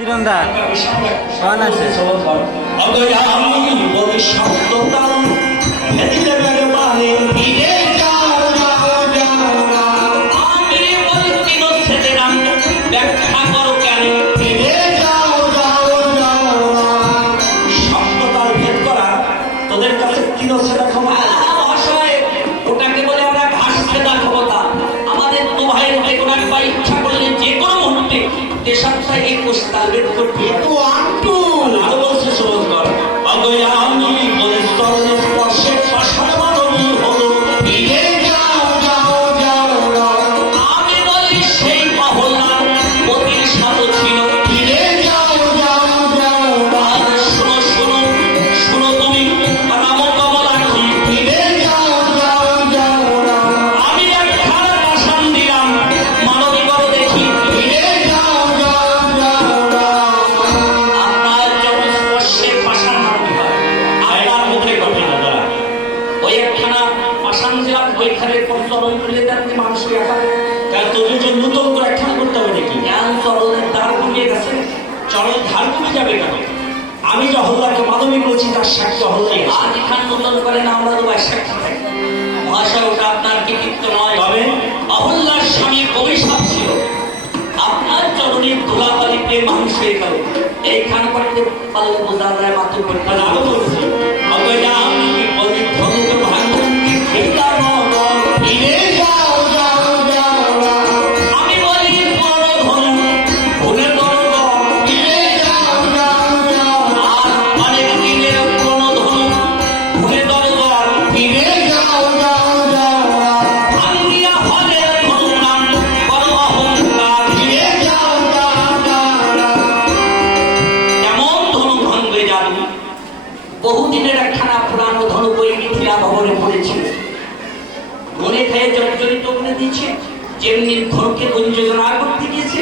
চিরন্দা গান আছে। অগয়া আমি বলি সপ্তকাল ভেদিতে পারে অহল্লাকে মানবিক বলছি তার সাক্ষ্য অহল্লাই আর এখান উন্নয়ন করেন আমরা তো সাক্ষী থাকি ভাষা ওটা আপনার কৃতিত্ব নয়। তবে? অহল্লার স্বামী অভিশাপ ছিল। আপনার চরণের ধুলাবালি প্রেম মানুষ হয়ে গেল। এইখান করতে পালন বোঝা মাত্র পরীক্ষা আরও বলছি অবৈধ খেয়ে খেয়ে জর্জরিত করে দিয়েছে, যেমনি ঘরকে পরিযোজনা করতে গিয়েছে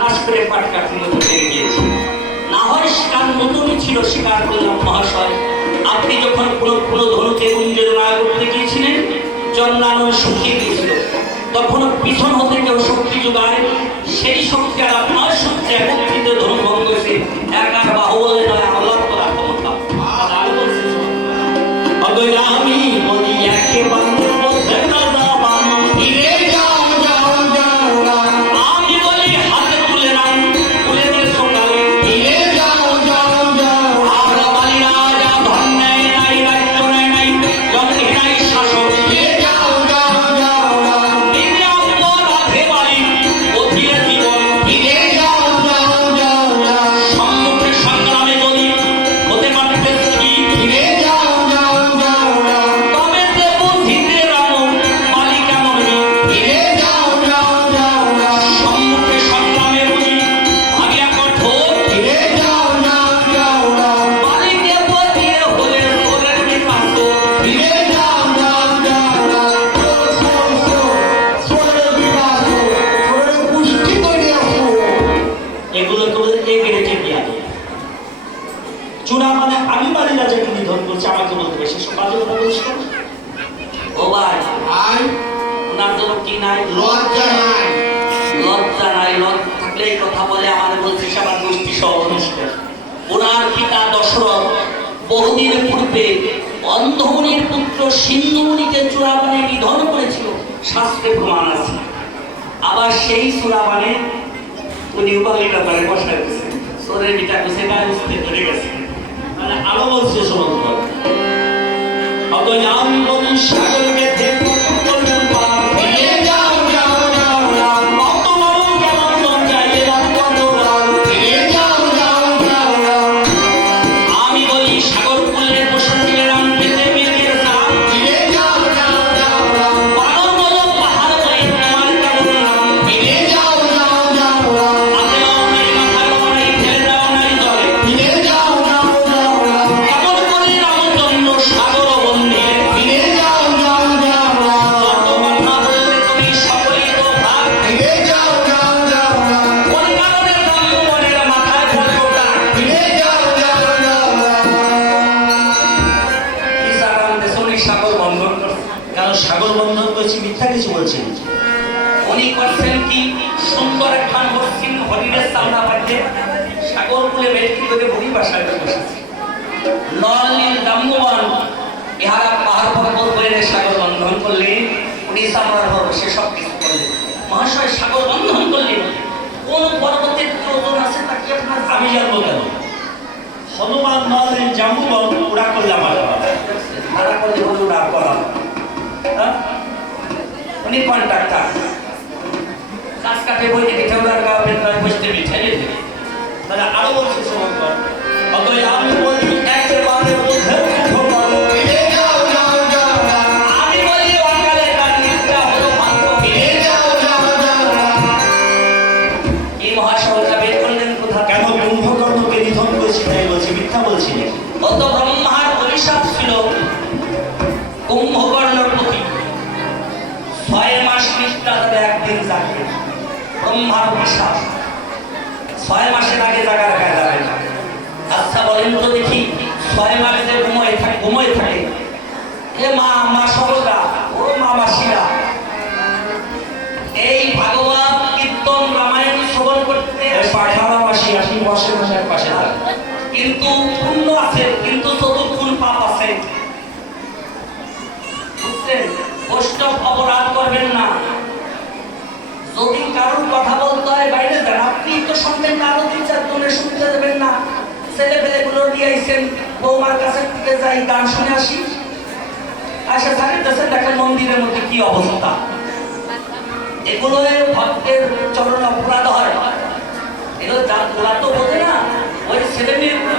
কাজ করে পাটকাঠির মতো পেরে গিয়েছে। না হয় শিকার মতনই ছিল শিকার করলাম মহাশয়। আপনি যখন পুরো পুরো ধনুকে পরিযোজনা করতে গিয়েছিলেন জন্মানো শুকিয়ে গিয়েছিল তখন পিছন হতে কেউ শক্তি যোগায়, সেই শক্তি আর আপনার শক্তি একত্রিত ধনুভঙ্গ সে একার বাহু বলে নয় আল্লাহ নাই, লজ্জা নাই। লজ্জা নাই, লজ্জা থাকলে এই কথা বলে আমাদের বলছে গোষ্ঠী সহ ওনার পিতা দশরথ বহুদিন পূর্বে অন্ধমণির পুত্র সিন্ধুমণিকে নিধন করেছিল, শাস্ত্রে প্রমাণ আছে। আবার সেই চূড়াবানে উনি উপালিকা পিতা গেছে বা বুঝতে ধরে গেছে। মানে আরও বলছে সমস্ত অতয়াম বংশ মধ্যে সাগর কুলে ব্যক্তিগত বহু ভাষায় বসেছে নলিন ইহারা পাহাড় পর্বত বলে সাগর বন্ধন করলেন উনি সামার পর্ব সে সব কিছু করলেন মহাশয় সাগর বন্ধন করলেন কোন পর্বতের প্রয়োজন আছে তাকে আপনার আমি জানব কেন? হনুমান নলেন জাম্বুবান ওরা করলাম তারা করলে ওরা করা হ্যাঁ? উনি কন্ট্রাক্টার। কাজ কাটে বই দিকে ঠেউরার গা বেতন বসতে বিঠাই তাহলে আরও বলছে সমর্থন অতএব আমি বলি একেবারে বুঝে মুঠো করো। ফিরে যাও যাও যাও যাও আমি বলি অকালে তার নিদ্রা হলো ভাগ্য ফিরে যাও যাও যাও যাও এই মহাসভা বের প্রতি। ছয় মাস নিষ্ঠা তবে একদিন জাগে ব্রহ্মার অভিশাপ। ছয় মাসের আগে জাগার গায়ে যাবে না। আচ্ছা বলেন তো দেখি ছয় মাসে যে ঘুমোয় থাকে ঘুমোয় থাকে। এ মা মা সরদা ও মা মাসিরা। এই ভাগবত কীর্তন রামায়ণ শ্রবণ করতে পাঠারা মাসি আসি বসে বসে পাশে। কিন্তু পুণ্য আছে কিন্তু চতুর্গুণ পাপ আছে? বুঝছেন? বৈষ্ণব অপরাধ করবেন না। যদি কারোর কথা বলতে হয় বাইরে যান আপনি তো শুনবেন না আরও তিন চার জনের শুনতে দেবেন না। ছেলে পেলে গুলো নিয়ে আইসেন, বৌমার কাছে থেকে যাই, গান শুনে আসি। আসে জানিতেছেন দেখেন মন্দিরের মধ্যে কি অবস্থা। এগুলো ভক্তের চরণ অপরাধ হয়। এগুলো যার তো বোঝে না, ওই ছেলে মেয়েগুলো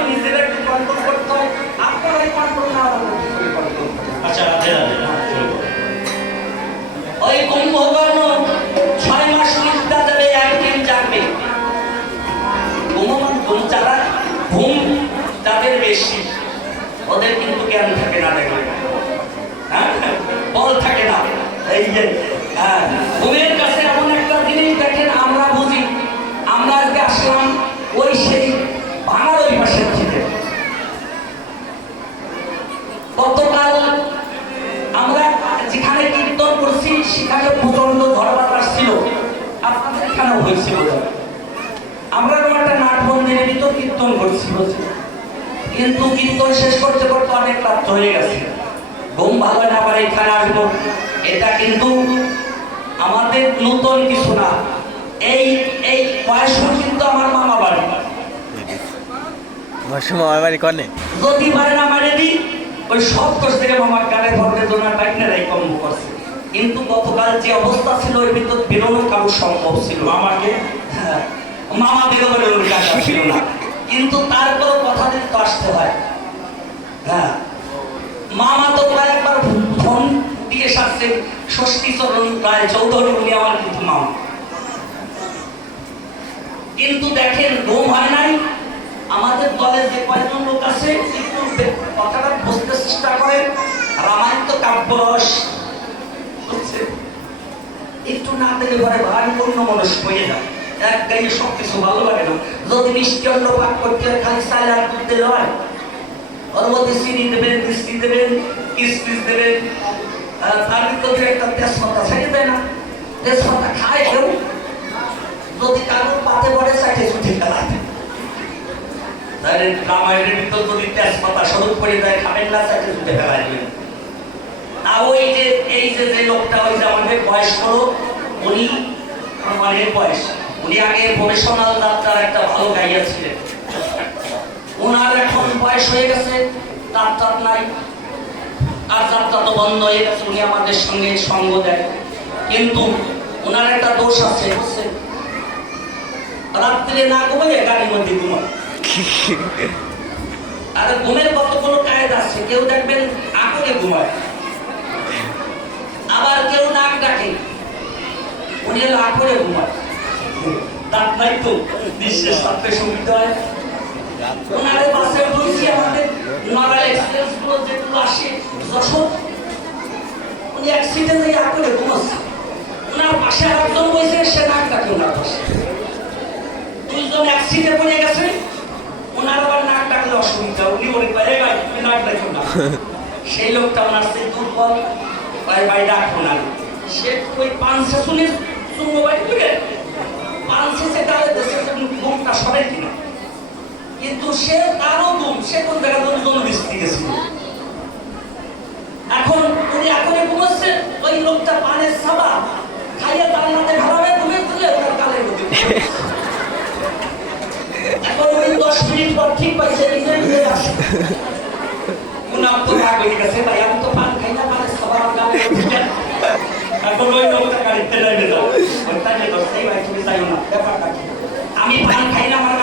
আমাদের নতুন কিছু না। এই এই বয়সও কিন্তু আমার মামা বাড়ি। মাসু মামার বাড়ি কনে? যদি পারে না মারে দিই ওই সব দোষ থেকে মামার ভরতে দোনার বাইক নেই কম করছে। কিন্তু গতকাল যে অবস্থা ছিল ওই ভিতর বেরোনো কারও সম্ভব ছিল। মামাকে? হ্যাঁ, মামা বেরোবে ওর জায়গা ছিল না। কিন্তু তারপর কথা দিতে আসতে হয়। হ্যাঁ মামা সাথে ষষ্ঠী চরণ রায় চৌধুরী উনি আমার কিন্তু মামা কিন্তু দেখেন, ঘুম হয় নাই। আমাদের দলের যে কয়েকজন লোক আছে কথাটা বুঝতে চেষ্টা করেন। রামায়ণ তো কাব্যরস বুঝছেন? একটু না দিলে পরে ভাই অন্য মানুষ হয়ে যায়। এক গায়ে সব কিছু ভালো লাগে না। যদি মিষ্টি অন্ন পাক করতে হয়, খালি দুধ দিলে হয় ওর মধ্যে চিনি দেবেন মিষ্টি দেবেন কিসমিস দেবেন। তার ভিতরে একটা তেজপাতা ছেড়ে দেয় না। তেজপাতা খায় কেউ? যদি কারোর পাতে পড়ে সাইটে ছুটে ফেলায় তাহলে ওই যে, এই যে লোকটা, ওই যে আমাদের বয়স উনি আমাদের বয়স। উনি আগে প্রফেশনাল যাত্রার একটা ভালো গাইয়া ছিলেন ওনার এখন বয়স হয়ে গেছে, তার তার নাই। আর যাত্রা তো বন্ধ উনি আমাদের সঙ্গে সঙ্গ দেয় কিন্তু ওনার একটা দোষ আছে রাত্রে না ঘুমাই গাড়ির মধ্যে ঘুমায়। আর ঘুমের কতগুলো কায়দা আছে? কেউ দেখবেন আগুনে ঘুমায়। আবার কেউ নাক ডাকে। উনি হলো আগুনে ঘুমায়। দাঁত নাই তো নিঃশ্বাস থাকতে সুবিধা হয়। ওনারে বাসে বলছি আমাদের নড়াইল এক্সপ্রেসগুলো যেগুলো আসে যশোর উনি অ্যাক্সিডেন্টে আগুনে ঘুমাচ্ছে। ওনার পাশে আর একজন বসে সে নাক ডাকে ওনার পাশে? দুইজন অ্যাক্সিডেন্ট করে গেছে ওনার আবার নাক ডাকলে অসুবিধা উনি মনে করে ভাই তুমি নাক ডাকো না। সেই লোকটা ওনার সে দুর্বল ভাই ভাই ডাকো না। সে ওই পাঁচশো শুনে চুম্ব বাড়ি করে পাঁচশো সে গালে দেশে মুখটা সরে কিনা। কিন্তু সে তারও গুম সে কোন জায়গা ধরে কোন মিস্ত্রি গেছিল। এখন উনি এখনই ঘুমাচ্ছেন। ওই লোকটা পানের সাবা খাইয়ে জান্নাতে ঘাড়াবে ঘুমে তুলে ওনার মধ্যে এখন ওই দশ মিনিট পর ঠিক পাইছে, নিজে নিজে আসে। উনার তো রাগ হয়ে গেছে, ভাই, আমি তো পান খাই না, পানের সাবা আমার এখন ওই লোকটা গাড়িতে নেমে যাও ওই তাই তো সেই ভাই, তুমি যাইও না, ব্যাপারটা আমি পান খাই না, আমার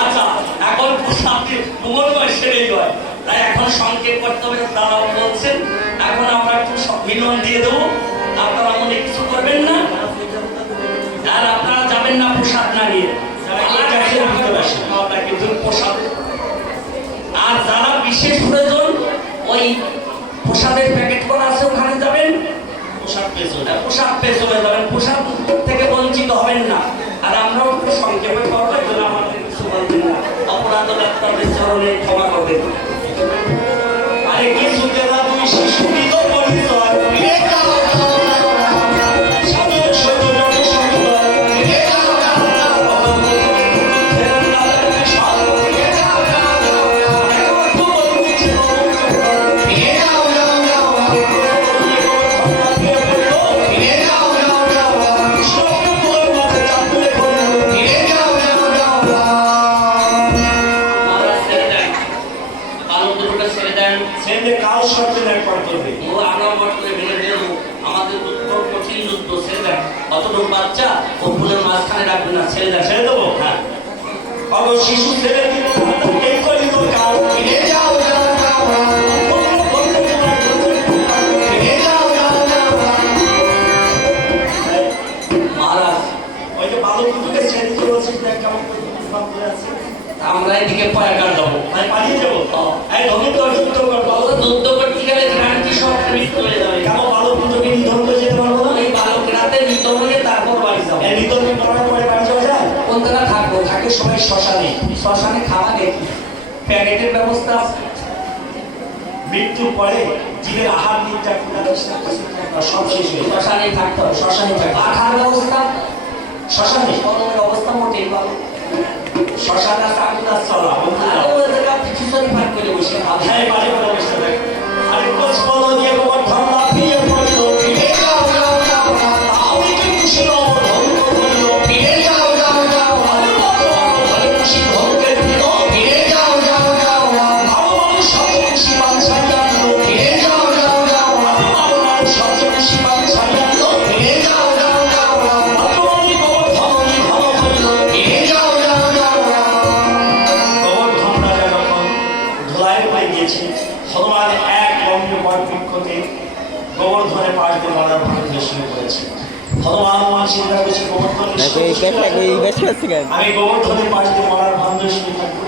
আচ্ছা এখন আপনি মঙ্গলবার সেরেই হয় তাই এখন সংকেত করতে হবে তারাও বলছেন এখন আমরা একটু মিলন দিয়ে দেবো। আপনারা মনে কিছু করবেন না? আর আপনারা যাবেন না প্রসাদ না নিয়ে। কিন্তু প্রসাদ। আর যারা বিশেষ প্রয়োজন ওই প্রসাদের প্যাকেট করা আছে ওখানে যাবেন। পোশাক পেয়েছ আর পোশাক পেয়ে চলে যাবেন। পোশাক থেকে বঞ্চিত হবেন না। আর আমরাও একটু সংক্ষেপে ছেড়ে দেন ছেড়ে দেবো? হ্যাঁ। অগ শিশু ছেলে দিল এই করিল শ্মশানে খাওয়া দেখি। প্যাকেটের ব্যবস্থা আছে। মৃত্যুর পরে জীবের আহার নিদ্রা সব শেষ হয়ে শ্মশানে থাকতে হবে। শ্মশানে থাকতে আখার ব্যবস্থা? শ্মশানে? অবস্থা মোটেই ভালো। শ্মশানে চলা বন্ধুরা করে বসে খাবে। হ্যাঁ বাড়ি করে বসে থাকে আরে কোচ দিয়ে গোবর্ধনের পাশ দিয়ে মারার ভারতীয় শুরু করেছে। চিন্তা গোবর্ধন আমি মারার ভান্ড থাকব।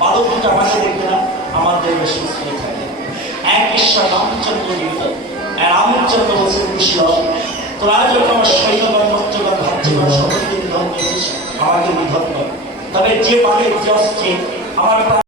বালক দুটো আমাকে দেখবে না আমার দেখবে সুস্থ থাকে। এক ঈশ্বর রামচন্দ্র জীবিত রামচন্দ্র বলছেন কৃষ্ণ তোরা যখন আমার সৈন্যগণ ভক্তগণ ভাতৃগণ সকলকে নিধন করেছিস আমাকে নিধন কর। তবে যে পাবে যে আমার